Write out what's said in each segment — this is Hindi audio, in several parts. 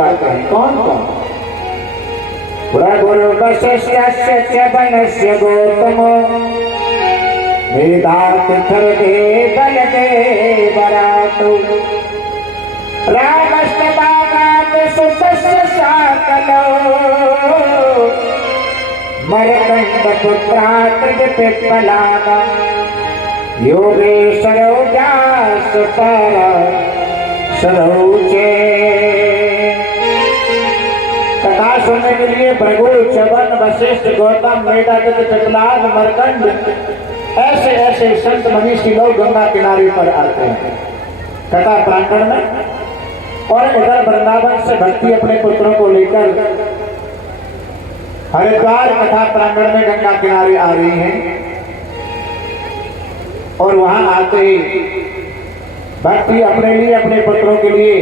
गाते हैं। कौन कौन? रघुर वशिष्ठस्य च वनस्य गौतमो मेधातिथर बलदेवरातो रामस्तवानात् सुतस्य साकलो मरकण्डपुत्रात् पिप्पलाद योगेश्वरो व्यासपर सरोचे। कथा सुनने के लिए भृगु, च्यवन, वशिष्ठ, गौतम, मेधातिथि, पिप्पलाद, मरकंड ऐसे ऐसे संत मनीषी लोग गंगा किनारे पर आते हैं कथा प्रांगण में। और इधर वृंदावन से भक्ति अपने पुत्रों को लेकर हरिद्वार कथा प्रांगण में गंगा किनारे आ रही हैं। और वहां आते ही भक्ति अपने लिए, अपने पुत्रों के लिए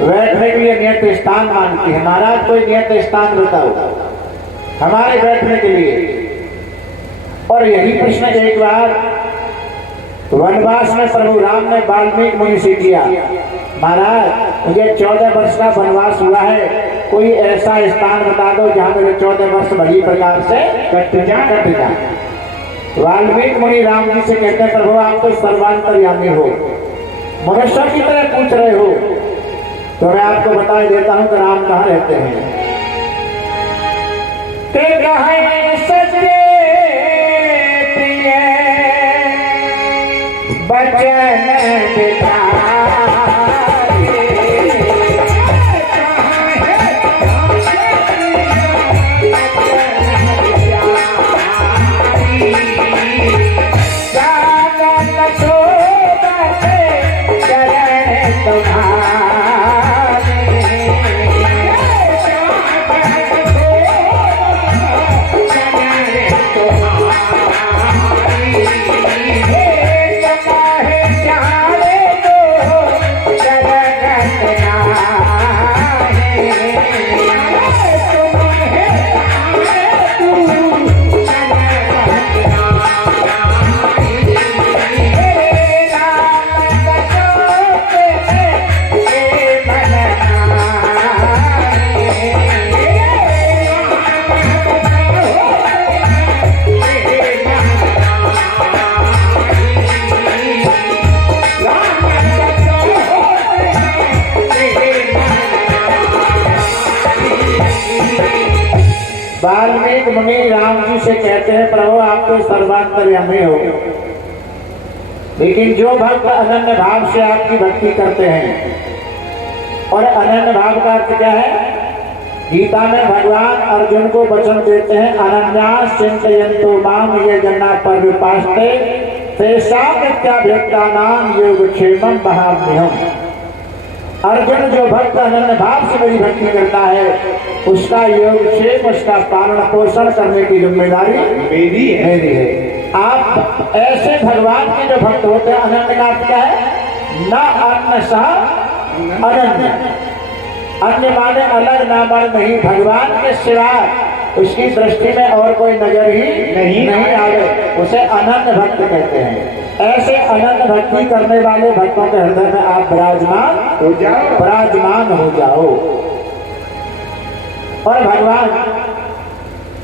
बैठने के लिए नियत स्थान मांगती है। महाराज कोई नियत स्थान बताओ हमारे बैठने के लिए। और यही प्रश्न एक बार वनवास में प्रभु राम ने वाल्मीकि मुनि से किया। महाराज मुझे 14 वर्ष का वनवास हुआ है, कोई ऐसा स्थान बता दो जहां मेरे 14 वर्ष भली प्रकार से कट जाए। वाल्मीकि मुनि राम जी से कहते हैं प्रभु आप तो सर्वांतर्यामी हो, मनुष्यों की तरह पूछ रहे हो, तो मैं आपको बता देता हूं कि राम कहाँ रहते हैं। बचन पिता वाल्मीकि मुनि राम जी से कहते हैं प्रभु आप तो सर्वांतर्यामी हो, लेकिन जो भक्त अनन्य भाव से आपकी भक्ति करते हैं। और अनन्य भाव का अर्थ क्या है? गीता में भगवान अर्जुन को वचन देते हैं अनन्यास चिंतयन्तो माम ये जना पर्युपास्ते तेषां नित्याभ्युक्तानां योगक्षेमं वहाम्यहम्। अर्जुन जो भक्त अनन्य भाव से मेरी भक्ति करता है उसका योगक्षेम, उसका पालन पोषण करने की जिम्मेदारी मेरी है। आप ऐसे भगवान के जो भक्त होते हैं, अनन्य का अर्थ क्या है? न अन्य सह अनन्य, अन्य माने अलग ना माने नहीं, भगवान के सिवाय उसकी दृष्टि में और कोई नजर ही नहीं आवे, उसे अनन्य भक्त कहते हैं। ऐसे अनन्य भक्ति करने वाले भक्तों के हृदय में आप विराजमान हो जाओ। और भगवान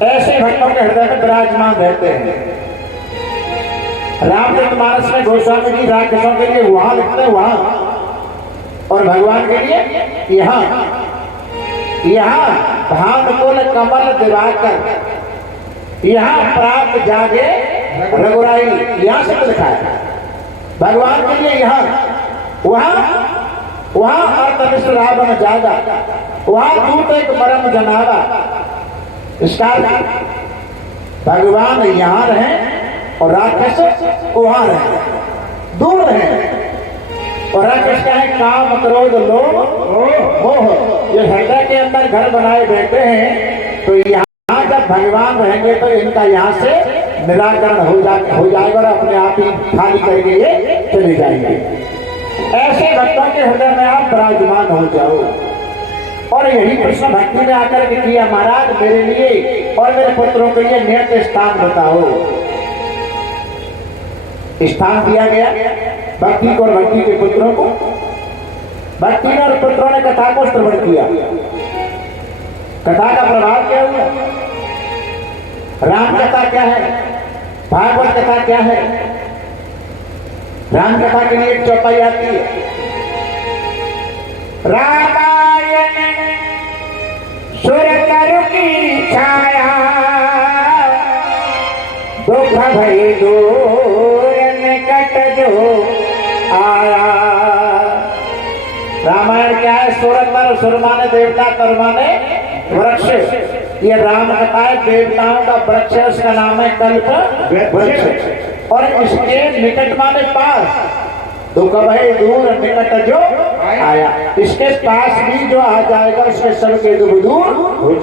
ऐसे भक्तों के हृदय में विराजमान रहते हैं। रामचरितमानस में गोस्वामी जी राक्षसों के लिए वहां लिखते हैं वहां, और भगवान के लिए यहाँ भानुकुल कमल दिवाकर, यहाँ प्राप्त जागे रघुराई, यहाँ से लिखा है। भगवान के लिए यहाँ वहाँ अर्थनिष्ठ रावण जागा, वहाँ दूत एक मरम जनावा। इसका भगवान यहाँ रहे और राक्षस वहाँ रहे, दूर रहे। और राक्षस का है काम क्रोध लोभ मोह, ये हृदय के अंदर घर बनाए बैठे हैं। तो यहाँ जब भगवान रहेंगे तो इनका यहाँ से निराकरण हो जाएगा और अपने आप ही खाली करके ये चले जाएंगे। ऐसे भक्तों के हृदय में आप विराजमान हो जाओ। और यही प्रश्न भक्ति में आकर के किया, महाराज मेरे लिए और मेरे पुत्रों के लिए नियत स्थान बताओ। स्थान दिया गया भक्ति को और भक्ति के पुत्रों को। भक्ति और पुत्रों ने कथा को श्रवण किया। कथा का प्रभाव क्या हुआ? राम कथा क्या है, भागवत कथा क्या है? राम कथा के लिए एक चौपाई आती है, रामायण सुरतर की छाया, दुख भय दूर निकट जो आया। रामायण क्या है? सुरतर, सुर माने देवता, तर माने वृक्ष। ये राम कथा है, देवताओं का वृक्ष है, उसका नाम है कल्प वृक्ष। और इसके निकट माने पास, दुख भय दूर निकट जो आया, इसके पास भी जो आ जाएगा उसके सबके दुख दूर हो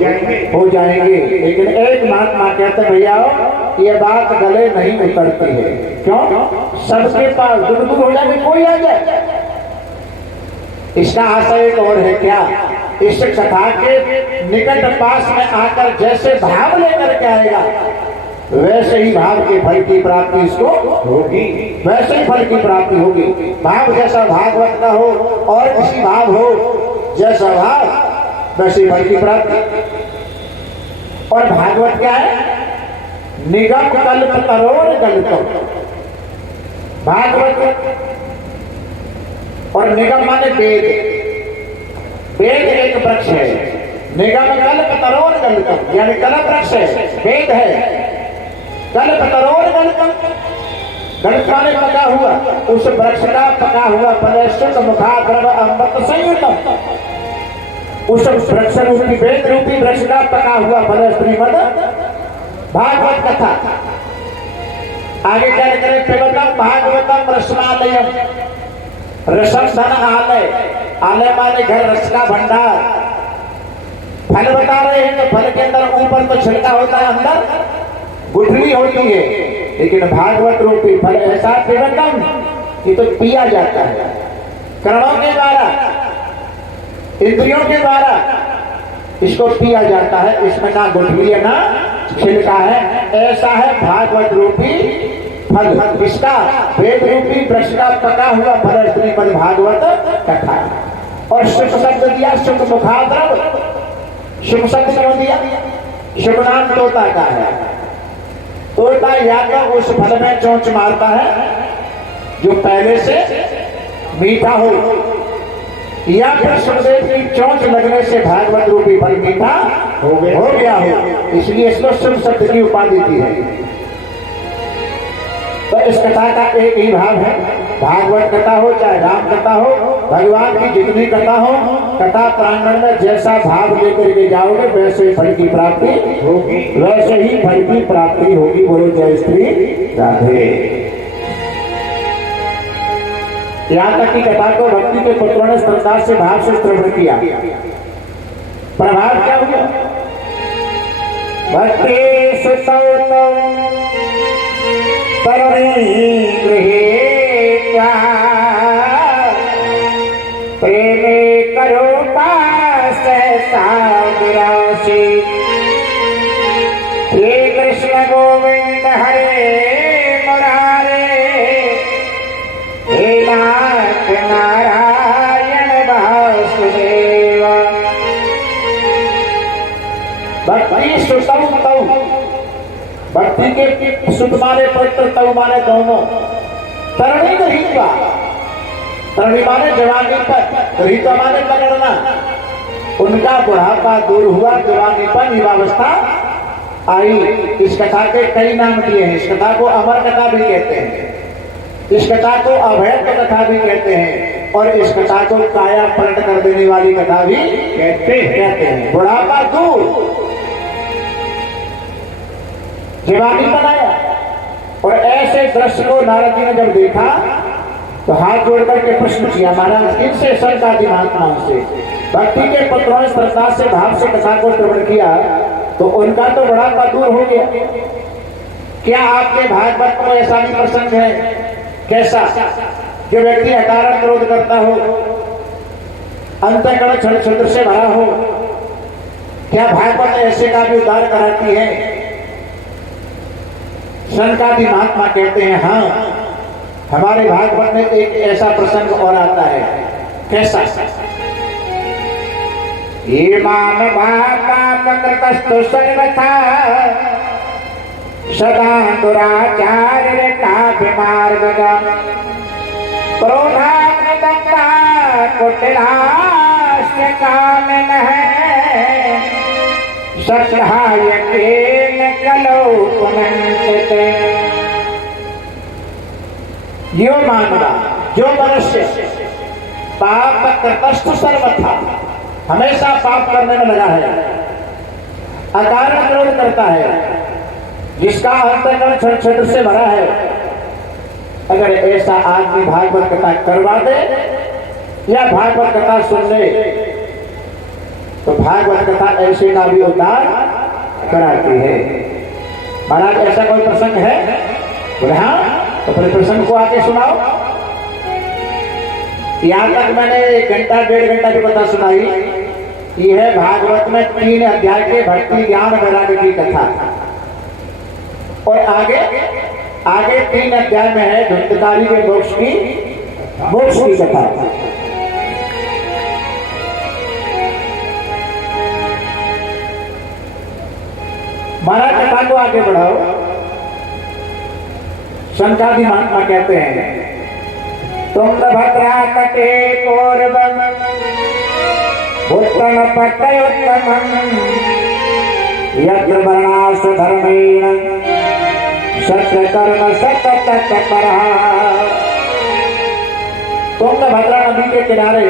जाएंगे। लेकिन एक महात्मा कहते भैया ये बात गले नहीं उतरती है। क्यों? सबके पास दुख दूर हो जाएंगे, कोई आ जाए। इसका आशय एक और है क्या? इस कथा के निकट पास में आकर जैसे भाव लेकर के आएगा वैसे ही भाव के फल की प्राप्ति इसको होगी, वैसे ही फल की प्राप्ति होगी। भाव जैसा भागवत का हो और किसी भाव हो, जैसा भाव वैसे फल की प्राप्ति। और भागवत क्या है? निगम कल्प तरोर कल्प। भागवत और निगम माने वेद। वेद एक वृक्ष है, निगम कल्प तरोर कल्प, यानी कल्प वृक्ष है, वेद है। कल्प तरोर कल्प, कल्प माने पका हुआ, उस वृक्ष का पका हुआ फल शुद्ध मुखाग्रव अमृत संयुतम। उस वृक्ष रूपी, वेद रूपी वृक्ष का पका हुआ फल श्रीमद भागवत कथा। आगे क्या करें? पिबतम भागवतम रसमालयम, रसम धन आलय, आलय माने घर, रस का भंडार। फल बता रहे हैं तो फल के अंदर ऊपर तो छिलका होता है, अंदर गुठली होती है, लेकिन भागवत रूपी फल ऐसा पिबतम कि तो पिया जाता है कर्णों के द्वारा, इंद्रियों के द्वारा इसको पिया जाता है। इसमें ना गुठली है ना छिलका है। ऐसा है भागवत रूपी फल, इसका वेद रूपी वृक्ष का पका हुआ फल श्रीमद् भागवत कथा। और शुभ शब्द दिया, शुभ मुखाद्रव। शुभ शब्द क्यों दिया? शुभ नाम तोता का है। तोता या तो उस फल में चोंच मारता है जो पहले से मीठा हो, या फिर सुखदेव की चोंच लगने से भागवत रूपी फल मीठा हो गया हो, इसलिए इसको शुभ शब्द की उपाधि दी है। तो इस कथा का एक ही भाव है, भागवत कथा हो चाहे राम कथा हो, भगवान की जितनी कथा हो, कथा प्रांगण में जैसा भाव लेकर के जाओगे वैसे फल की प्राप्ति होगी, वैसे ही फल की प्राप्ति होगी। बोलो जय श्री राधे। यहाँ तक की कथा को भक्ति के पुत्रों ने श्रद्धा से भाव से श्रवण किया। प्रभाव क्या हुआ? भक्ति प्रेमे करो पास सागरासी, हे कृष्ण गोविंद हरे मुरारे, हे नाथ नारायण वासुदेव। भक्ति सुतम तौ, भक्ति के सुत माने पवित्र, तव माने दोनों। तरणी गृहीत्वा, तरणी माने जवानी पर, गृहीत्वा माने पकड़ना। उनका बुढ़ापा दूर हुआ, जवानी पर युवावस्था आई। इस कथा के कई नाम दिए हैं। इस कथा को अमर कथा भी कहते हैं, इस कथा को अभैध कथा भी कहते हैं, और इस कथा को काया पलट कर देने वाली कथा भी कहते हैं। बुढ़ापा दूर, जवानी बनाया। और ऐसे दृश्य को नारद जी ने जब देखा तो हाथ जोड़ करके प्रश्न किया, महाराज किनसे? शंकादि महात्माओं से। भक्ति के पुत्रों ने श्रद्धा से भाव से कथा को श्रवण किया तो उनका तो बुढ़ापा दूर हो गया। क्या आपके भागवत में ऐसा भी प्रसंग है? कैसा? जो व्यक्ति अकारण क्रोध करता हो, अंतःकरण छल छंद से भरा हो, क्या भागवत ऐसे का भी उद्धार कराती है? शंकादि महात्मा कहते हैं हाँ, हमारे भागवत में एक ऐसा प्रसंग और आता है। कैसा? ये मानवापापकृतस्तु सर्वथा सदा दुराचार्य काव्यमार्गम् क्रोधाग्निदग्धा कुटिलास्य कामिनः ससहायकेन कलौ पुनन्त्यते। यो मानवा, जो मनुष्य पाप कृतस्तु सर्वथा, हमेशा पाप करने में लगा है, अकारण क्रोध करता है, जिसका अंतःकरण छल से भरा है, अगर ऐसा आदमी भागवत कथा करवा दे या भागवत कथा सुन ले तो भागवत कथा ऐसे का भी उद्धार कराती है। महाराज ऐसा कोई प्रसंग है? बोले हाँ, तो फिर प्रसंग को आके सुनाओ। यहां तक मैंने 1 घंटा 1.5 घंटा की कथा सुनाई। ये है भागवत में 3 अध्याय के भक्ति ज्ञान वैराग्य की कथा, और आगे 3 अध्याय में है धुंधकारी के मोक्ष की कथा। महाराज कथा को आगे बढ़ाओ। शंकादि महात्मा कहते हैं, तुंगभद्रा तटे पूर्वं उत्तम पट्टयोत्तमं यत्र वर्णासु धर्मेण सत्यकर्म सततत्परः। तुंगभद्रा नदी के किनारे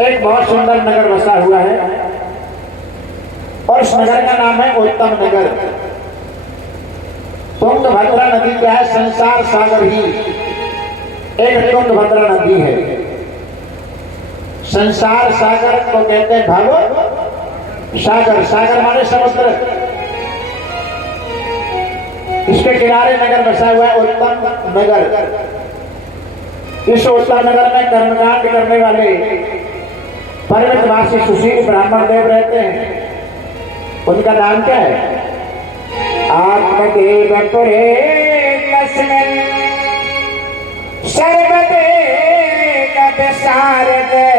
एक बहुत सुंदर नगर बसा हुआ है, और उस नगर का नाम है उत्तम नगर। तुंगभद्रा नदी क्या है? संसार सागर ही एक तुंगभद्रा नदी है। संसार सागर को कहते हैं भागो सागर, सागर माने समुद्र। इसके किनारे नगर बसा हुआ है उत्तम नगर। इस उत्तम नगर में कर्मकांड करने वाले पर्वतवासी सुशील ब्राह्मण देव रहते हैं। उनका नाम क्या है? आत्मदेव पुरे तस्मिन् सर्वदेव विशारदे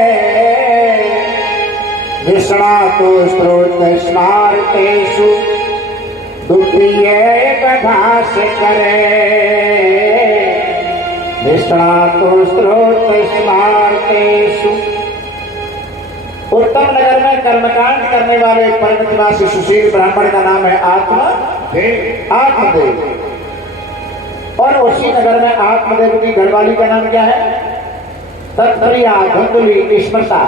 विष्णातु स्त्रोत स्मारतेषु दुःखीय भाष करे। विष्णातु स्त्रोत स्मारतेषु। उत्तम नगर में कर्मकांड करने वाले पर्वतवासी सुशील ब्राह्मण का नाम है आत्मदेव। और उसी नगर में आत्मदेव की घरवाली का नाम क्या है? तत्प्रिया धुंधुली स्मृता।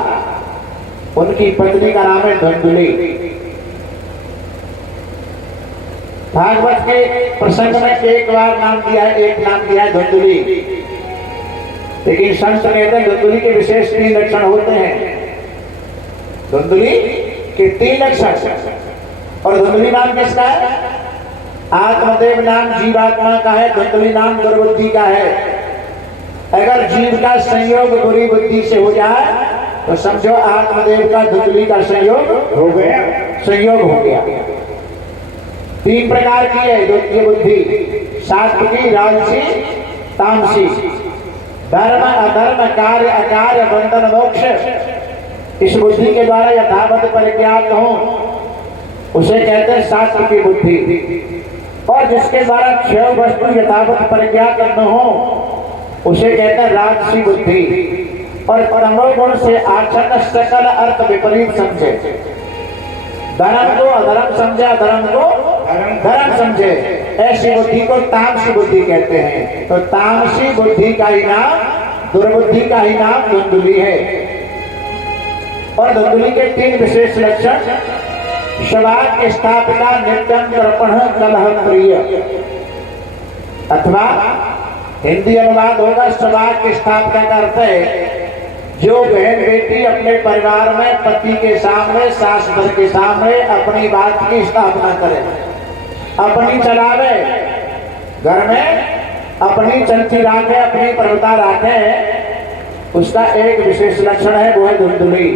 उनकी पत्नी का नाम है धुंधुली। भागवत के प्रसंग में एक बार नाम दिया है, एक नाम दिया है धुंधुली, लेकिन संत कहते हैं धुंधुली के विशेष 3 लक्षण होते हैं। धुंधुली के 3 लक्षण। और धुंधुली नाम किसका है? आत्मदेव नाम जीवात्मा का है, धुंधुली नाम दुर्बुद्धि का है। अगर जीव का संयोग बुरी बुद्धि से हो जाए तो समझो आत्मदेव का धुंधुली का संयोग हो गया। 3 प्रकार की है ये बुद्धि, सात्विकी, राजसी, तामसी। धर्म अधर्म, कार्य अकार्य, बंधन मोक्ष। इस बुद्धि के द्वारा यथावत परिज्ञात हो उसे कहते हैं सात्विकी बुद्धि। और जिसके द्वारा क्षय वस्तु यथावत परिज्ञात न हो उसे कहते हैं राजसी बुद्धि। और तमोगुण से आचरण सकल अर्थ विपरीत समझे। धर्म को अधर्म समझे, अधर्म को धर्म समझे, ऐसी बुद्धि को तामसी बुद्धि कहते हैं। तो तामसी बुद्धि का ही नाम, दुर्बुद्धि का ही नाम धुंधुली है। और धुंधुली के 3 विशेष लक्षण: स्वभाव स्थापिता, नित्यम तर्पण, कलह प्रिय। अथवा हिंदी अनुवाद होगा स्वभाव की स्थापना का अर्थ है जो बहन बेटी अपने परिवार में पति के सामने, सास ससुर के सामने अपनी बात की स्थापना करे, अपनी चलावे, घर में अपनी चलती राखे, अपनी प्रभुता राखे, उसका एक विशेष लक्षण है, वो है धुंधुली।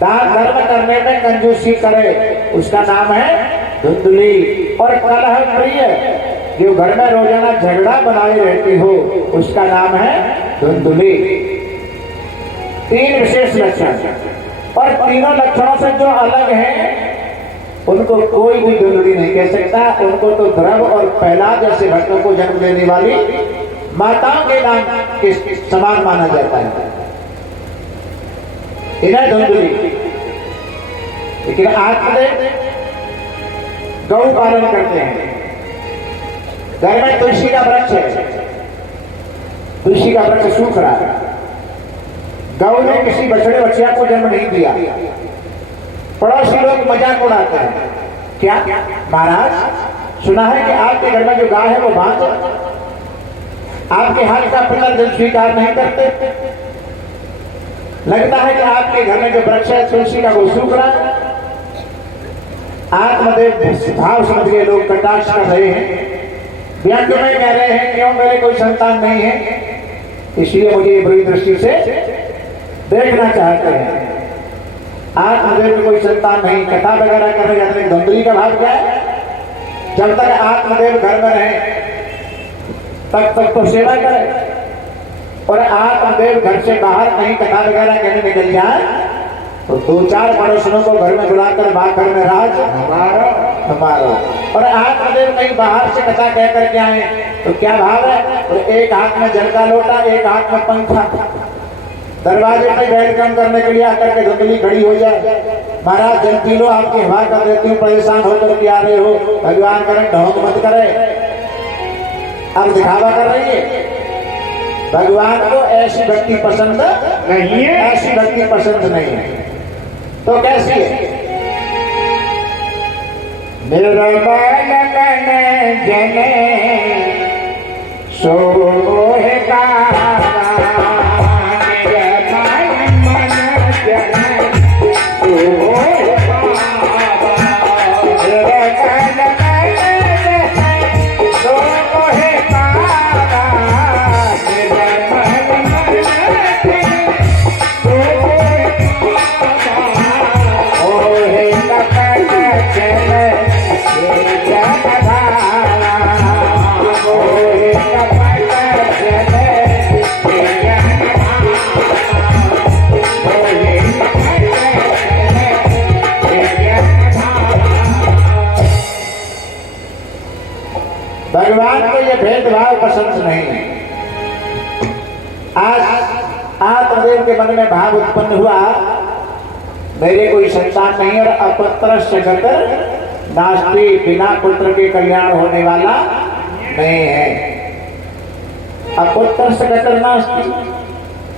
दान धर्म करने में कंजूसी करे, उसका नाम है धुंधुली। और कलह प्रिय, जो घर में रोजाना झगड़ा बनाए रहती हो, उसका नाम है धुंधुली। तीन विशेष लक्षण, और तीनों लक्षणों से जो अलग हैं उनको कोई भी दुंदुली नहीं कह सकता। उनको तो ध्रुव और प्रहलाद जैसे भक्तों को जन्म देने वाली माताओं के नाम के समान माना जाता है, इन्हें धुंधुली। लेकिन आत्मदेव गौ पालन करते हैं। घर में तुलसी का वृक्ष है, तुलसी का वृक्ष सूख रहा है, गौ ने किसी बछड़े बच्चिया को जन्म नहीं दिया। पड़ोसी लोग मजाक उड़ाते हैं, क्या महाराज सुना है कि आपके घर में जो गाय है वो बांझ है, आपके हाथ का पुनर्जन्म स्वीकार नहीं करते, लगता है कि आपके घर में जो वृक्ष है तुलसी का वो सूख रहा है। आत्मदेव भाव समझ के लोग कटाक्ष कर रहे हैं, व्यंग में कह रहे हैं क्यों मेरे कोई संतान नहीं है, इसलिए मुझे बुरी दृष्टि से देखना चाहते हैं। आत्मदेव की कोई संतान नहीं, कथा वगैरह करने जाते हैं। धुंधली का भाव क्या है, जब तक आत्मदेव घर में रहे तब तक तो सेवा करे, और आत्मदेव घर से बाहर कहीं कथा वगैरह कहने निकल जाए तो दो चार पड़ोसियों को घर में बुलाकर बात घर में राज हमारा। और आत्मदेव कहीं बाहर से कथा कह करके आए तो क्या भाव है, और एक हाथ में जल का लोटा, एक हाथ में पंखा, दरवाजे पे वेलकम करने के लिए आकर के धुंधली खड़ी हो जाए, महाराज जल पी लो, आपकी हवा कर देती हूँ, परेशान होकर के आ रहे हो, भगवान करें ढोंग मत करे, अब दिखावा कर रही है। भगवान को ऐसी भक्ति पसंद नहीं है, ऐसी भक्ति पसंद नहीं है। तो कैसी है, निर्मल जने सोहेगा भगवान को ये भेदभाव पसंद नहीं है। आज आत्मदेव के मन में भाव उत्पन्न हुआ मेरे कोई संतान नहीं, और अपत्र सकतर नास्ति, बिना पुत्र के कल्याण होने वाला नहीं है। अपुत्र सकतर नास्ति,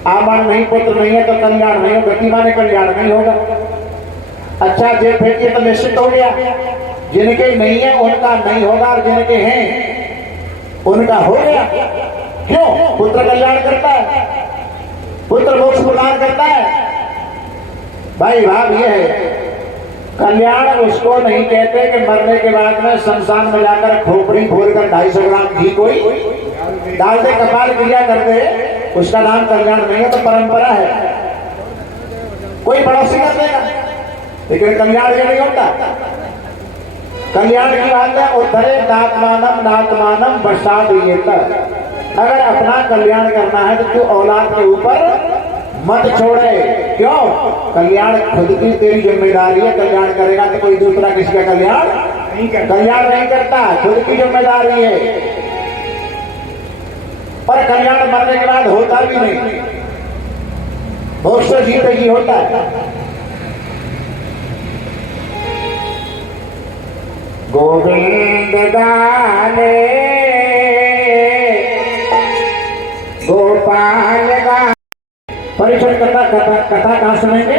आमन नहीं, पुत्र नहीं है तो कल्याण नहीं होगा, गति माने कल्याण नहीं होगा। अच्छा जे फेंकिए तो निश्चित हो गया, जिनके नहीं है उनका नहीं होगा, और जिनके हैं उनका हो गया। क्यों, पुत्र कल्याण करता है, पुत्र मोक्ष प्रदान करता है। भाई भाव ये है, कल्याण उसको नहीं कहते कि मरने के बाद में शमशान में जाकर खोपड़ी फोड़कर 250 ग्राम घी कोई डाल दे, कपाल क्रिया कर दे, उसका नाम कल्याण नहीं है, तो परंपरा है, कोई पड़ोसी कर देगा, लेकिन कल्याण ये नहीं होता। कल्याण की बात है, उद्धरे नात्मानम नात्मानम बसादीयेत। अगर अपना कल्याण करना है तो तू औलाद के ऊपर मत छोड़े। क्यों, कल्याण खुद की तेरी जिम्मेदारी है, कल्याण करेगा तो कोई दूसरा किसी का कल्याण नहीं करता, खुद की जिम्मेदारी है। और कल्याण मरने के बाद होता भी नहीं, मोक्ष तो जीते ही होता है। गोविंद गाने गोपाल गाने। परिचय कथा कहाँ सुनेंगे,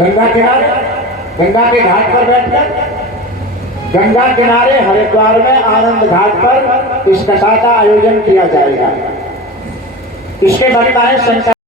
गंगा किनारे, गंगा के घाट पर बैठकर, गंगा किनारे हरिद्वार में आनंद घाट पर इस कथा का आयोजन किया जाएगा। इसके बनता है